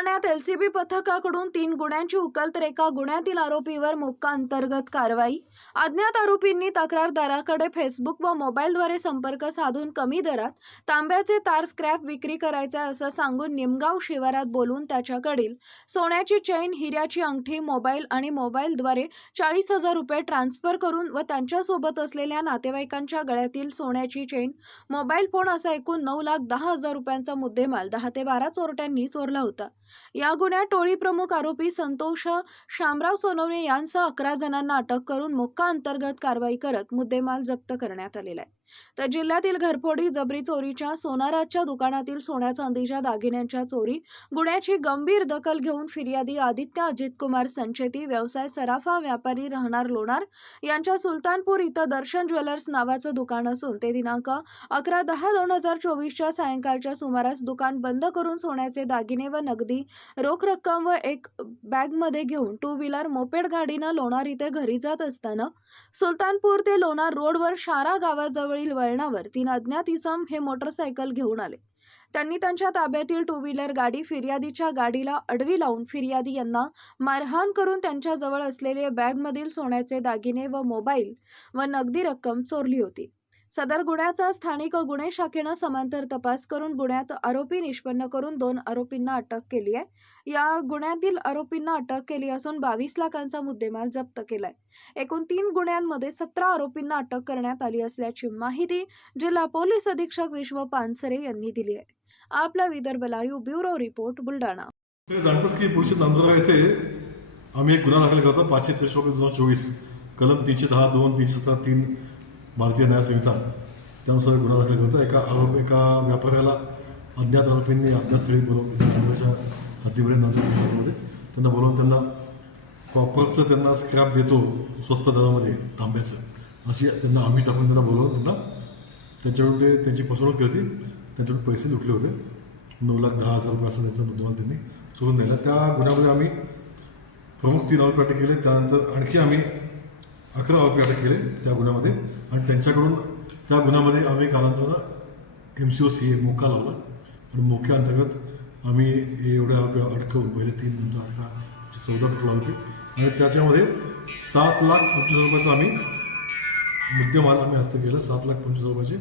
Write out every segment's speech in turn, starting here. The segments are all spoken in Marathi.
बुलढाण्यात एलसीबी पथकाकडून तीन गुन्ह्यांची उकल तर एका गुन्ह्यातील आरोपीवर मोक्का अंतर्गत कारवाई. अज्ञात आरोपींनी तक्रारदाराकडे फेसबुक व मोबाईलद्वारे संपर्क साधून कमी दरात तांब्याचे तार स्क्रॅप विक्री करायचा असं सांगून निमगाव शिवारात बोलून त्याच्याकडील सोन्याची चेन हिऱ्याची अंगठी मोबाईल आणि मोबाईलद्वारे चाळीस हजार रुपये ट्रान्स्फर करून व त्यांच्यासोबत असलेल्या नातेवाईकांच्या गळ्यातील सोन्याची चेन मोबाईल फोन असा एकूण नऊ लाख दहा हजार रुपयांचा मुद्देमाल दहा ते बारा चोरट्यांनी चोरला होता. या गुन्ह्यात टोळी प्रमुख आरोपी संतोष शामराव सोनवणे यांसह अकरा जणांना अटक करून मोक्का अंतर्गत कारवाई करत मुद्देमाल जप्त करण्यात आलेला आहे. तर जिल्ह्यातील घरफोडी जबरी चोरीच्या सोनाराच्या दुकानातील सोन्या चांदीच्या दागिन्यांच्या चोरी गुन्ह्याची गंभीर दखल घेऊन फिर्यादी आदित्य अजित कुमार संचेती व्यवसाय सराफा व्यापारी राहणार लोणार यांच्या सुलतानपूर इथं दर्शन ज्वेलर्स नावाचं दुकान असून ते दिनांक अकरा दहा दोन हजार चोवीसच्या सायंकाळच्या सुमारास दुकान बंद करून सोन्याचे दागिने व नगदी रोख रक्कम व एक बॅगमध्ये घेऊन टू व्हीलर मोपेड गाडीनं लोणार इथे घरी जात असताना सुलतानपूर ते लोणार रोडवर शारा गावाजवळ गावाजवळील वळणावर तीन अज्ञात इसम हे मोटरसायकल घेऊन आले. त्यांनी त्यांच्या ताब्यातील टू व्हीलर गाडी फिर्यादीच्या गाडीला अडवी लावून फिर्यादी यांना मारहाण करून त्यांच्याजवळ असलेले बॅगमधील सोन्याचे दागिने व मोबाईल व नगदी रक्कम चोरली होती. सदर गुन्ह्याचा स्थानिक गुन्हे शाखेनं समांतर तपास करून गुन्ह्यात आरोपी निष्पन्न करून दोन आरोपींना अटक केली आहे. या गुन्ह्यातील आरोपींना अटक केली असून बावीस लाखांचा मुद्देमाल जप्त केलाय. एकूण तीन गुन्ह्यांमध्ये सतरा आरोपींना अटक करण्यात आली असल्याची माहिती जिल्हा पोलीस अधीक्षक विश्व पानसरे यांनी दिली आहे. आपला Vidarbha live bureau report Buldhana. की नांदुरा येथे आम्ही एक गुन्हा दाखल करतो पाचशे त्रेस रुपये दोन चोवीस. कलम तीनशे दहा दोन तीनशे सतरा तीन भारतीय न्याय संहिता. त्यानुसार गुन्हा दाखल करतो एका आरोप एका व्यापाऱ्याला अज्ञात आरोपींनी अज्ञात स्थळी बोलवून नांदुराच्या हद्दीमध्ये त्यांना बोलवून त्यांना कॉपरचं त्यांना स्क्रॅप देतो स्वस्त दरामध्ये तांब्याचं. अशी त्यांना आम्ही टाकून त्यांना बोलवून त्यांना त्यांच्याकडून ते त्यांची फसवणूक केली होती. त्यांच्याकडून पैसे लुटले होते. नऊ लाख दहा हजार रुपये असं त्यांचा मुद्देमाल त्यांनी चोरून नेला. त्या गुन्ह्यामध्ये आम्ही प्रमुख तीन आरोपी अटक केले. त्यानंतर आणखी आम्ही अकरा आरोपी अटक केले त्या गुन्ह्यामध्ये. आणि त्यांच्याकडून त्या गुन्ह्यामध्ये आम्ही कालांतराला M C O C A MCOCA लावला. आणि मोक्या अंतर्गत आम्ही एवढ्या एवढे आरोपी अडकवून पहिले तीन नंतर अकरा चौदा टोटल आरोपी आणि त्याच्यामध्ये सात लाख पंचवीस रुपयाचा आम्ही मुद्देमाल आम्ही हस्त केलं. सात लाख पंचवीस रुपयाचे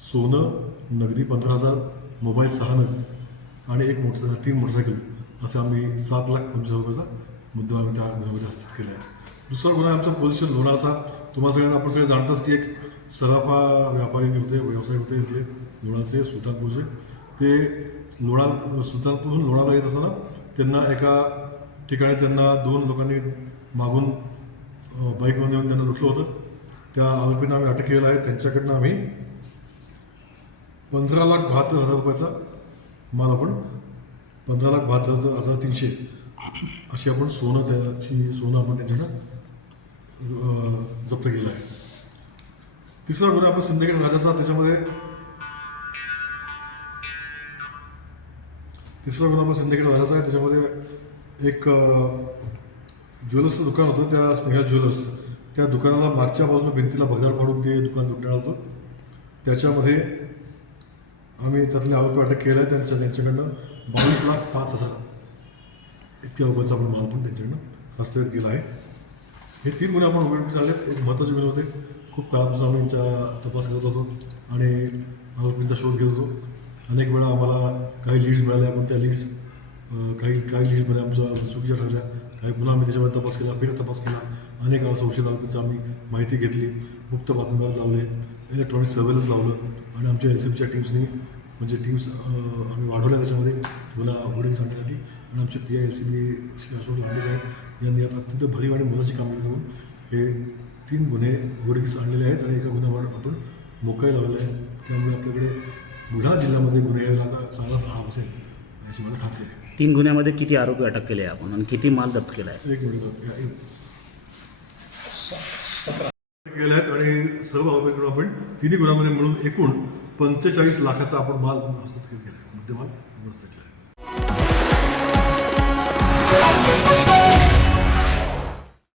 सोनं नगदी पंधरा हजार मोबाईल सहा नग आणि एक मोटरसायकल तीन मोटरसायकल असं आम्ही सात लाख पंचवीस रुपयाचा मुद्दा आम्ही त्या गुन्ह्यामध्ये हस्त केला आहे. दुसरा गुन्हा आमचा पोझिशन लोणाचा तुम्हाला सगळ्यांना आपण सगळे जाणताच की एक सराफा व्यापारी होते व्यवसाय होते इथले लोणाचे सुलतानपूरचे. ते लोणा सुलतानपूरहून लोणाला येत असताना त्यांना एका ठिकाणी त्यांना दोन लोकांनी मागून बाईकमध्ये येऊन त्यांना लुटलं होतं. त्या आरोपींना आम्ही अटक केलेला आहे. त्यांच्याकडनं आम्ही पंधरा लाख बहात्तर हजार रुपयाचा माल आपण पंधरा लाख बहात्तर हजार हजार तीनशे अशी आपण सोनं त्याची सोनं आपण त्यांच्याकडं जप्त केलं आहे. तिसरा गुन्हा आपण सिंदखेड राजाचा त्याच्यामध्ये तिसरा गुन्हा आपण सिंदखेड राजाचा आहे त्याच्यामध्ये एक ज्वेलर्सचं दुकान होतं त्या स्नेहा ज्वेलर्स. त्या दुकानाला मागच्या बाजूने भिंतीला भगदाड पाडून ते दुकान लुटणार होतं. त्याच्यामध्ये आम्ही त्यातले आरोपी अटक केले आहे त्यांच्या त्यांच्याकडनं बावीस लाख पाच हजार इतक्या रुपयाचा आपण माल पण त्यांच्याकडनं हस्तगत केला आहे. हे तीन गुन्हे आपण उघडकीस आले एक महत्त्वाचे गुन्हे होते. खूप काळापासून आम्ही यांचा तपास करत होतो आणि आरोपींचा शोध घेत होतो. अनेक वेळा आम्हाला काही लीड्स मिळाल्या पण त्या लीड्स काही काही लीड्समध्ये आमच्या चुकीच्या ठरल्या. काही पुन्हा आम्ही त्याच्यामध्ये तपास केला फेर तपास केला. अनेक वेळा संशयित आरोपींचा आम्ही माहिती घेतली. गुप्त बातमीदार लावले इलेक्ट्रॉनिक सर्वेलन्स लावलं. आणि आमच्या एल सी बीच्या टीम्सनी म्हणजे टीम्स आम्ही वाढवल्या त्याच्यामध्ये. गुन्हा उघडीस आणण्यासाठी आणि आमचे P I L C B Shri Ashok Lande साहेब यांनी आता अत्यंत भरीव आणि मोलाची कामगिरी करून हे तीन गुन्हे उघडकीस आणलेले आहेत आणि एका गुन्ह्यावर आपण मोकाही लावलेला आहे. त्यामुळे आपल्याकडे बुलढाणा जिल्ह्यामध्ये गुन्हेगाराला चांगलाच आळा बसेल याची मला खात्री आहे. तीन गुन्ह्यामध्ये किती आरोपी अटक केले आपण आणि किती माल जप्त केला आहे? एक मिनिट केले आहेत आणि सर्व आरोपींकडून आपण तिन्ही गुन्ह्यामध्ये मिळून एकूण पंचेचाळीस लाखाचा आपण माल हस्तगत केला आहे. मुद्देमाल आपण Thank you.